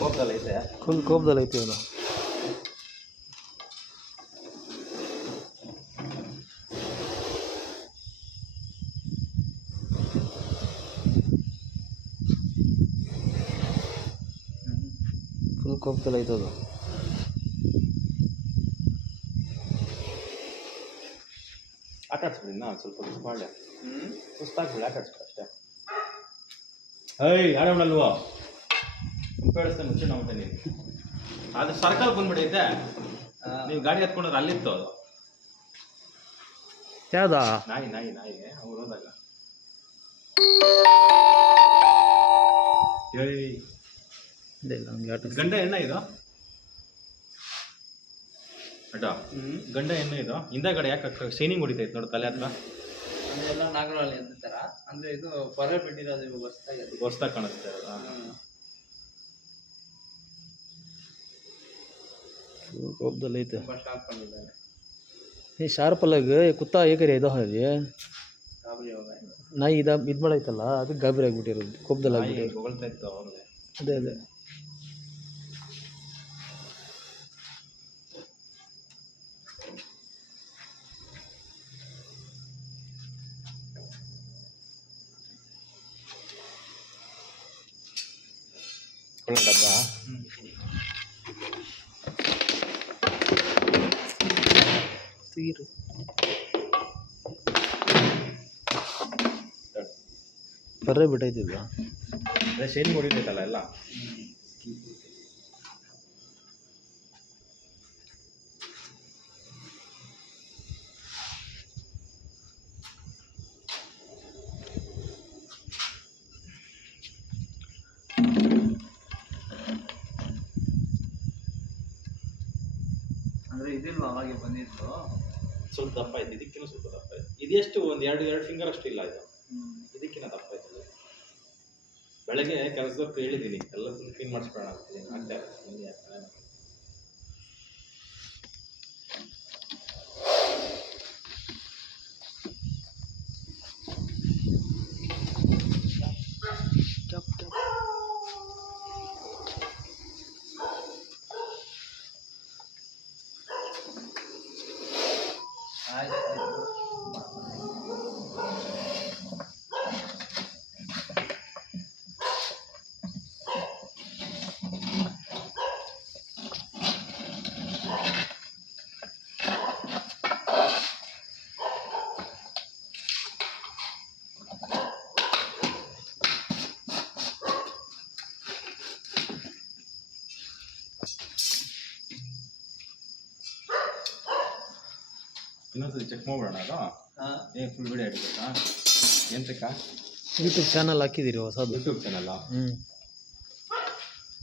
ಕೋಪದಲ್ಲೈತೆ, full ಕೋಪದಲ್ಲೈತೆ ಅವನು. Full ಕೋಪದಲ್ಲೈತೆ ಅದು. ಆಟ ಆಡ್ಸ್ಬಿಡಿ ನಾ ಸ್ವಲ್ಪ ಸುಸ್ತಾಗಲಿ, ಆಟ ಆಡ್ಸ್ಬಿಡಿ ಅಷ್ಟೇ. ಆಡೋಣಲ್ವೋ ಉಪಯೋಗಿಸ್ತಾನೆ ಮುಂಚೆ ನಾವು ನೀನು ಅದು ಸರ್ಕಲ್ ಬಂದ್ಬಿಡೈತೆ. ನೀವು ಗಾಡಿ ಹತ್ಕೊಂಡ್ರೆ ಅಲ್ಲಿತ್ತು ಅದು. ಯಾವ್ದಾ ನಾಯಿ ಅವ್ರು ಹೋದಾಗ ಗಂಡ ಎಣ್ಣ ಇದು ಅಡ್ಡ ಗಂಡ ಎಣ್ಣೆ ಇದು ಹಿಂದಗಡೆ ಯಾಕೆ ಶೈನಿಂಗ್ ಹೊಡಿತೈತೆ ನೋಡಿ ತಲೆ ಹತ್ರ. ಅದೆಲ್ಲ ನಾಗರಹಳ್ಳಿ ಅಂತ ತರ ಅಂದ್ರೆ ಇದು ಪರ ಬಿಟ್ಟಿರೋದು ಹೊಸ್ದಾಗಿ ಕಾಣಿಸ್ತಾ ಇರೋದು. ಕೋಪದಲ್ಲೈತೆ. ಶಾರ್ಪ್ ಬಂದಿದ್ದಾನೆ. ಏ ಶಾರ್ಪ್ ಅಲ್ಲಾಗ ಕುತ್ತಾ ಏಕರಿ ಇದು ಹಾಗೆ ನಾಯಿ ಇದು ಮಾಡೈತಲ್ಲ ಅದಕ್ಕೆ ಗಾಬರಿ ಆಗ್ಬಿಟ್ಟಿರೋದು, ಕೋಪದಲ್ಲಿ ಆಗ್ಬಿಟ್ಟಿರೋದು. ಹೊಗಳ್ತಾ ಇತ್ತು ಅವ್ರಿಗೆ. ಅದೇ ಡಬ್ಬ ಬರ್ರೆ ಬಿಟ್ಟೈತಿಲ್ಲ, ಅದೇ ಶೈನಿಂಗ್ ಹೊಡಿತೈತಲ್ಲ ಎಲ್ಲ. ಅಂದ್ರೆ ಇದಿಲ್ವ ಅವಾಗೆ ಬಂದಿತ್ತು, ಸ್ವಲ್ಪ ದಪ್ಪ ಆಯ್ತು, ಇದಕ್ಕಿಂತ ಸ್ವಲ್ಪ ದಪ್ಪ ಆಯ್ತು. ಇದೆಷ್ಟು ಒಂದು ಎರಡು ಫಿಂಗರ್ ಅಷ್ಟು ಇಲ್ಲ ಇದು, ಇದಕ್ಕಿಂತ ದಪ್ಪ ಆಯ್ತು. ಬೆಳಗ್ಗೆ ಕೆಲಸದವ್ರು ಹೇಳಿದ್ದೀನಿ ಎಲ್ಲ ಫುಲ್ ಕ್ಲೀನ್ ಮಾಡಿಸ್ಬೇಡ ಅಂತೀನಿ, ಆಗ್ತಾ ಇನ್ನೊಂದ್ಸತಿ ಚೆಕ್ ಮಾಡ್ಬಿಡೋಣ. ಅದು ಫುಲ್ ವಿಡಿಯೋ ಹಿಡಿಬೇಕಾ ಎಂತಕ್ಕ? ಯೂಟ್ಯೂಬ್ ಚಾನಲ್ ಹಾಕಿದ್ದೀರಿ ಹೊಸದು? YouTube channel